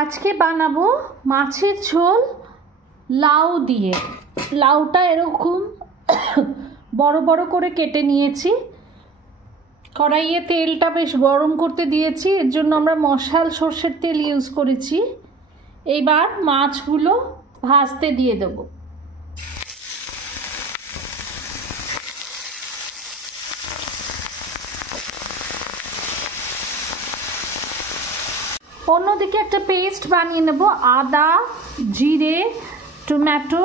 আজকে বানাবো মাছের ঝোল লাউ দিয়ে। লাউটা এরকম বড় বড় করে কেটে নিয়েছি। কড়াইয়ে তেলটা বেশ গরম করতে দিয়েছি, এর জন্য আমরা মশাল সর্ষের তেল ইউজ করেছি। এবার মাছগুলো ভাজতে দিয়ে দেব। অন্যদিকে একটা পেস্ট বানিয়ে নেব, আদা, জিরে, টমেটো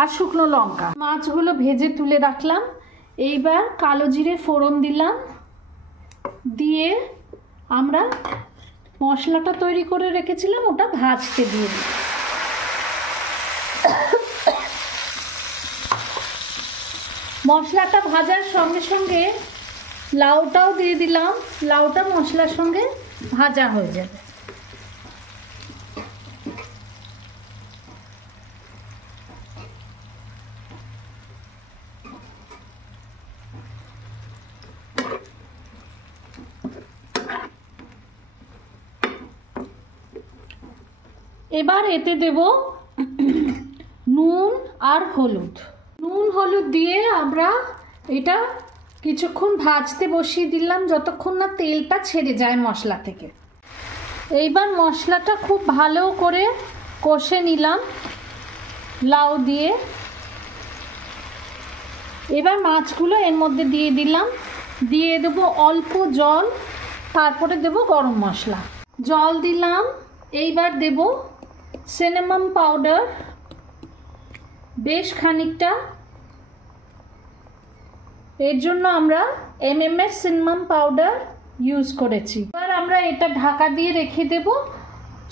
আর শুকনো লঙ্কা। মাছগুলো ভেজে তুলে রাখলাম। এইবার কালো জিরে ফোড়ন দিলাম, দিয়ে আমরা মশলাটা তৈরি করে রেখেছিলাম ওটা ভাজতে দিয়ে দিই। মশলাটা ভাজার সঙ্গে সঙ্গে লাউটাও দিয়ে দিলাম। লাউটা মশলার সঙ্গে ভাজা হয়ে যাবে। এবার এতে দেব নুন আর হলুদ। নুন হলুদ দিয়ে আমরা এটা কিছুক্ষণ ভাজতে বসিয়ে দিলাম, যতক্ষণ না তেলটা ছেড়ে যায় মশলা থেকে। এইবার মশলাটা খুব ভালো করে কষে নিলাম লাউ দিয়ে। এবার মাছগুলো এর মধ্যে দিয়ে দিলাম, দিয়ে দেবো অল্প জল, তারপরে দেব গরম মশলা। জল দিলাম। এইবার দেব সিনামন পাউডার বেশ খানিকটা, এর জন্য আমরা এমএমএস সিনামন পাউডার ইউজ করেছি। এবার আমরা এটা ঢাকা দিয়ে রেখে দেব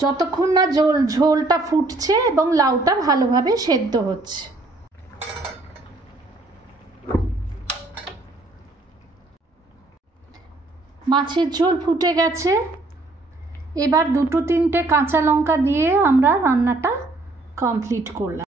যতক্ষণ না ঝোলটা ফুটছে এবং লাউটা ভালোভাবে সেদ্ধ হচ্ছে। মাছের ঝোল ফুটে গেছে। এবার 2-3টে কাঁচা লঙ্কা দিয়ে আমরা রান্নাটা কমপ্লিট করলাম।